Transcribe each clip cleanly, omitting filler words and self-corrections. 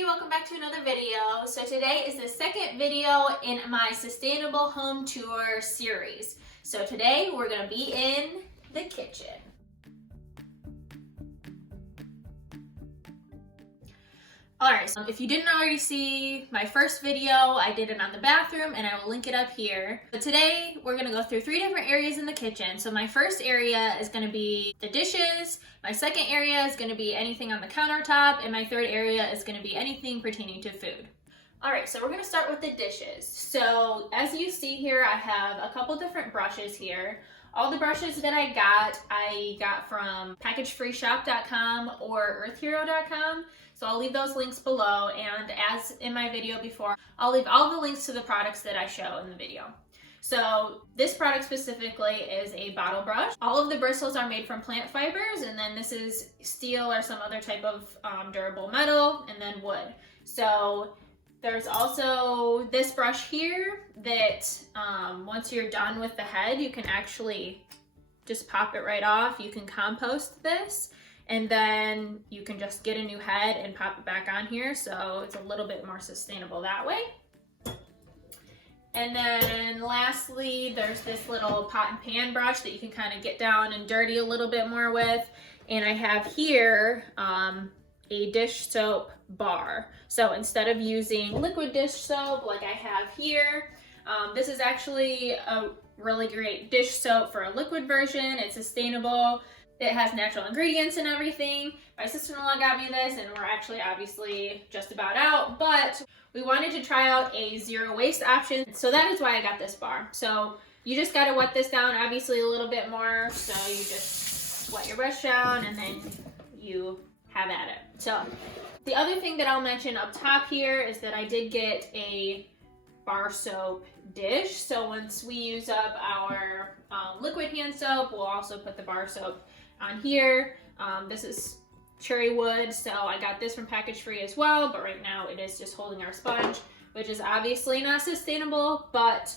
everybody, welcome back to another video. So today is the second video in my sustainable home tour series. So today we're going to be in the kitchen. Alright, so if you didn't already see my first video, I did it on the bathroom and I will link it up here. But today we're going to go through 3 different areas in the kitchen. So my first area is going to be the dishes, my second area is going to be anything on the countertop, and my third area is going to be anything pertaining to food. Alright, so we're going to start with the dishes. So as you see here, I have a couple different brushes here. All the brushes that I got from packagefreeshop.com or earthhero.com. So I'll leave those links below, and as in my video before, I'll leave all the links to the products that I show in the video. So this product specifically is a bottle brush. All of the bristles are made from plant fibers, and then this is steel or some other type of durable metal, and then wood. So there's also this brush here that once you're done with the head, you can actually just pop it right off. You can compost this, and then you can just get a new head and pop it back on here. So it's a little bit more sustainable that way. And then lastly, there's this little pot and pan brush that you can kind of get down and dirty a little bit more with. And I have here a dish soap bar. So instead of using liquid dish soap like I have here, this is actually a really great dish soap for a liquid version. It's sustainable. It has natural ingredients and everything. My sister-in-law got me this, and we're actually obviously just about out, but we wanted to try out a zero waste option. So that is why I got this bar. So you just gotta wet this down obviously a little bit more. So you just wet your brush down and then you have at it. So the other thing that I'll mention up top here is that I did get a bar soap dish. So once we use up our liquid hand soap, we'll also put the bar soap on here. This is cherry wood, so I got this from Package Free as well, but right now it is just holding our sponge, which is obviously not sustainable, but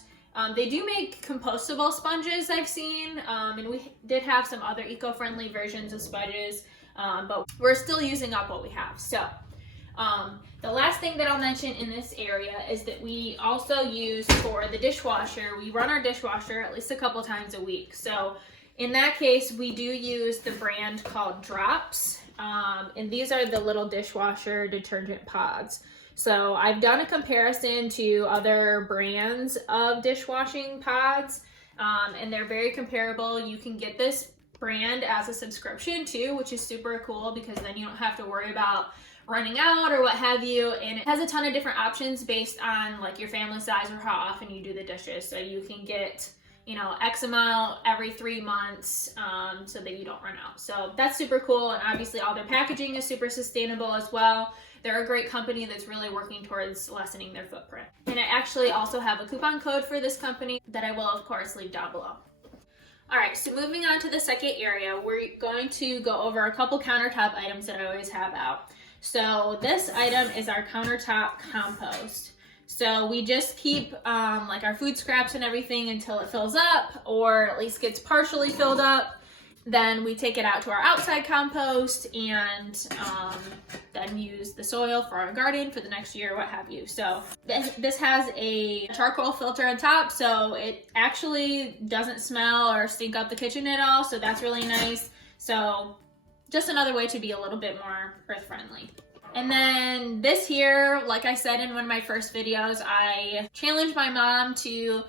they do make compostable sponges I've seen, and we did have some other eco-friendly versions of sponges, but we're still using up what we have. So the last thing that I'll mention in this area is that we also use for the dishwasher, we run our dishwasher at least a couple times a week. So in that case, we do use the brand called Drops, and these are the little dishwasher detergent pods. So I've done a comparison to other brands of dishwashing pods, and they're very comparable. You can get this brand as a subscription too, which is super cool because then you don't have to worry about running out or what have you, and it has a ton of different options based on like your family size or how often you do the dishes. So you can get, you know, X amount every 3 months, so that you don't run out. So that's super cool, and obviously all their packaging is super sustainable as well. They're a great company that's really working towards lessening their footprint. And I actually also have a coupon code for this company that I will of course leave down below. Alright, so moving on to the second area, we're going to go over a couple countertop items that I always have out. So this item is our countertop compost. So we just keep like our food scraps and everything until it fills up, or at least gets partially filled up. Then we take it out to our outside compost and then use the soil for our garden for the next year, what have you. So this has a charcoal filter on top, so it actually doesn't smell or stink up the kitchen at all. So that's really nice. So just another way to be a little bit more earth friendly. And then this here, like I said in one of my first videos, I challenged my mom to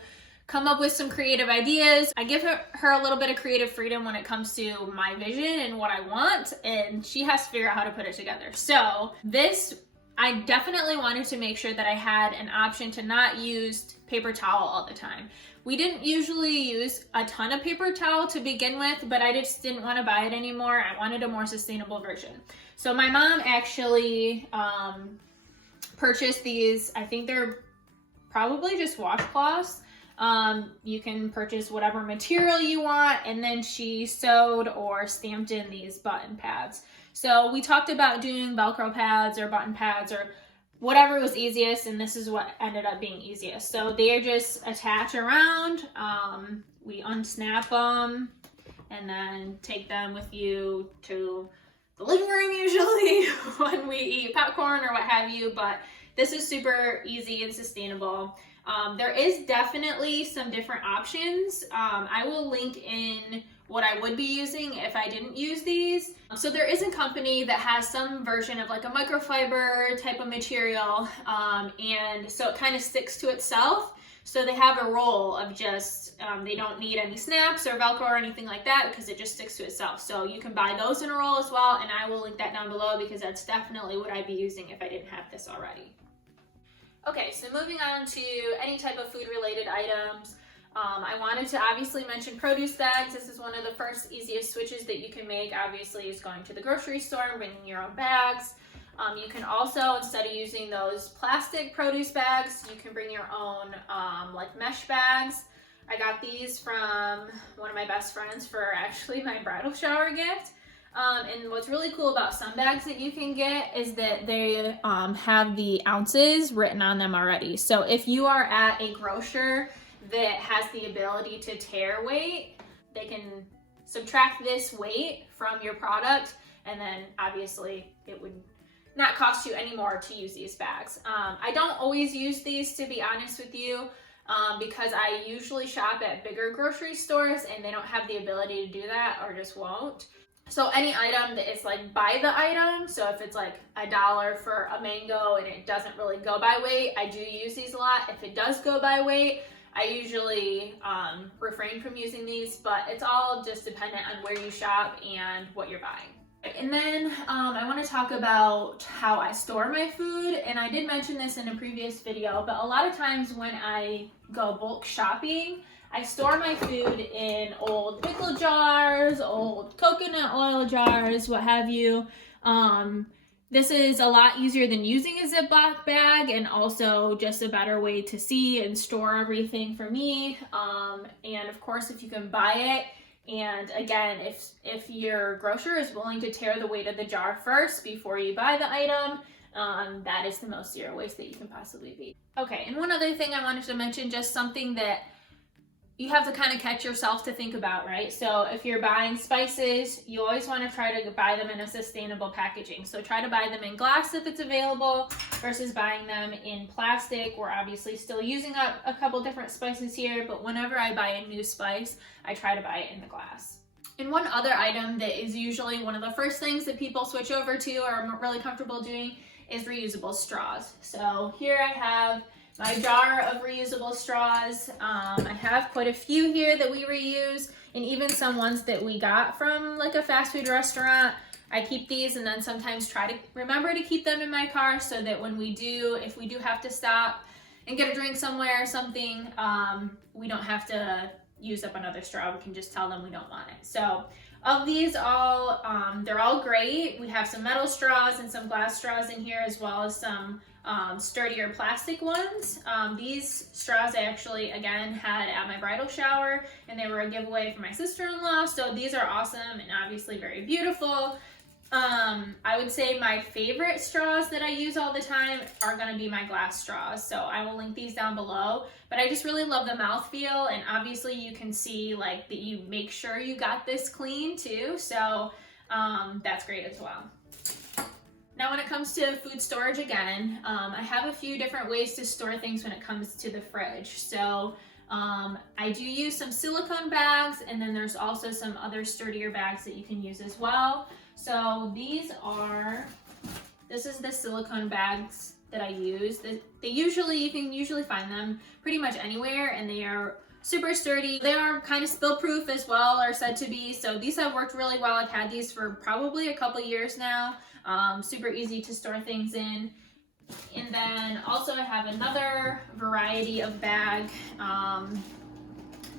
come up with some creative ideas. I give her a little bit of creative freedom when it comes to my vision and what I want, and she has to figure out how to put it together. So this, I definitely wanted to make sure that I had an option to not use paper towel all the time. We didn't usually use a ton of paper towel to begin with, but I just didn't want to buy it anymore. I wanted a more sustainable version. So my mom actually purchased these. I think they're probably just washcloths. You can purchase whatever material you want, and then she sewed or stamped in these button pads. So we talked about doing Velcro pads or button pads or whatever was easiest, and this is what ended up being easiest. So they're just attached around, we unsnap them and then take them with you to the living room usually when we eat popcorn or what have you, but this is super easy and sustainable. There is definitely some different options. I will link in what I would be using if I didn't use these. So there is a company that has some version of like a microfiber type of material, and so it kind of sticks to itself. So they have a roll of just, they don't need any snaps or Velcro or anything like that because it just sticks to itself. So you can buy those in a roll as well, and I will link that down below because that's definitely what I'd be using if I didn't have this already. Okay, so moving on to any type of food related items. I wanted to obviously mention produce bags. This is one of the first easiest switches that you can make, obviously, is going to the grocery store and bringing your own bags. You can also, instead of using those plastic produce bags, you can bring your own like mesh bags. I got these from one of my best friends for actually my bridal shower gift. And what's really cool about some bags that you can get is that they have the ounces written on them already. So if you are at a grocer that has the ability to tare weight, they can subtract this weight from your product, and then obviously it would not cost you any more to use these bags. I don't always use these, to be honest with you, because I usually shop at bigger grocery stores and they don't have the ability to do that or just won't. So any item that is like by the item, so if it's like $1 for a mango and it doesn't really go by weight, I do use these a lot. If it does go by weight, I usually refrain from using these, but it's all just dependent on where you shop and what you're buying. And then I want to talk about how I store my food, and I did mention this in a previous video, but a lot of times when I go bulk shopping, I store my food in old pickle jars, old coconut oil jars, what have you. This is a lot easier than using a Ziploc bag, and also just a better way to see and store everything for me. And of course, if you can buy it, and again, if your grocer is willing to tare the weight of the jar first before you buy the item, that is the most zero waste that you can possibly be. Okay, and one other thing I wanted to mention, just something that you have to kind of catch yourself to think about, right? So if you're buying spices, you always want to try to buy them in a sustainable packaging. So try to buy them in glass if it's available versus buying them in plastic. We're obviously still using up a couple different spices here, but whenever I buy a new spice, I try to buy it in the glass. And one other item that is usually one of the first things that people switch over to or are really comfortable doing is reusable straws. So here I have my jar of reusable straws. I have quite a few here that we reuse, and even some ones that we got from like a fast food restaurant. I keep these and then sometimes try to remember to keep them in my car so that when if we do have to stop and get a drink somewhere or something, we don't have to use up another straw. We can just tell them we don't want it. So of these all, they're all great. We have some metal straws and some glass straws in here, as well as some sturdier plastic ones. These straws I actually, again, had at my bridal shower, and they were a giveaway for my sister-in-law. So these are awesome and obviously very beautiful. I would say my favorite straws that I use all the time are going to be my glass straws. So I will link these down below, but I just really love the mouthfeel, and obviously you can see like that you make sure you got this clean too. So that's great as well. Now when it comes to food storage, again, I have a few different ways to store things when it comes to the fridge. So I do use some silicone bags, and then there's also some other sturdier bags that you can use as well. So this is the silicone bags that I use. You can usually find them pretty much anywhere, and they are super sturdy. They are kind of spill proof as well, or said to be. So these have worked really well. I've had these for probably a couple years now. Super easy to store things in. And then also I have another variety of bag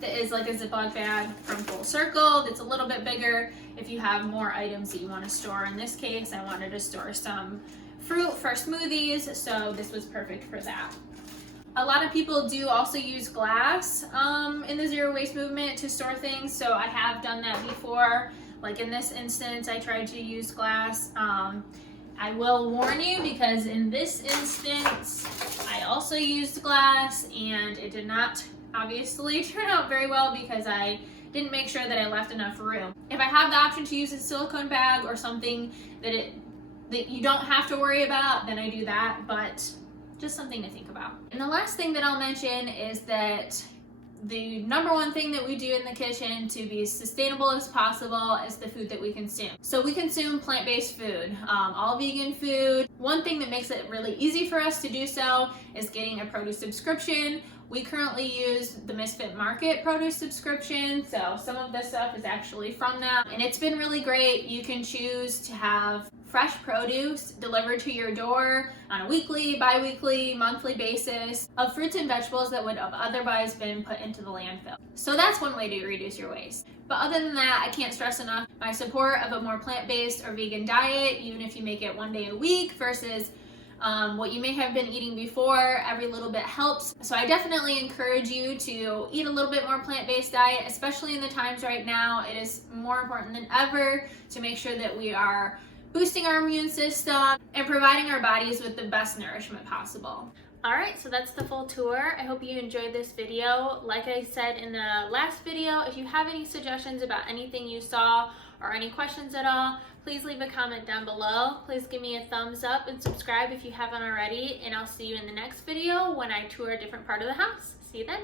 that is like a Ziploc bag from Full Circle that's a little bit bigger if you have more items that you want to store. In this case, I wanted to store some fruit for smoothies, so this was perfect for that. A lot of people do also use glass in the zero waste movement to store things, so I have done that before. Like in this instance, I tried to use glass. I will warn you, because in this instance, I also used glass, and it did not obviously turn out very well because I didn't make sure that I left enough room. If I have the option to use a silicone bag or something that you don't have to worry about, then I do that, but just something to think about. And the last thing that I'll mention is that the number one thing that we do in the kitchen to be as sustainable as possible is the food that we consume. So we consume plant-based food, all vegan food. One thing that makes it really easy for us to do so is getting a produce subscription. We currently use the Misfit Market produce subscription, so some of this stuff is actually from that, and it's been really great. You can choose to have fresh produce delivered to your door on a weekly, bi-weekly, monthly basis of fruits and vegetables that would have otherwise been put into the landfill. So that's one way to reduce your waste. But other than that, I can't stress enough my support of a more plant-based or vegan diet, even if you make it one day a week versus what you may have been eating before. Every little bit helps. So I definitely encourage you to eat a little bit more plant-based diet, especially in the times right now. It is more important than ever to make sure that we are boosting our immune system and providing our bodies with the best nourishment possible. Alright, so that's the full tour. I hope you enjoyed this video. Like I said in the last video, if you have any suggestions about anything you saw or any questions at all, please leave a comment down below. Please give me a thumbs up and subscribe if you haven't already, and I'll see you in the next video when I tour a different part of the house. See you then.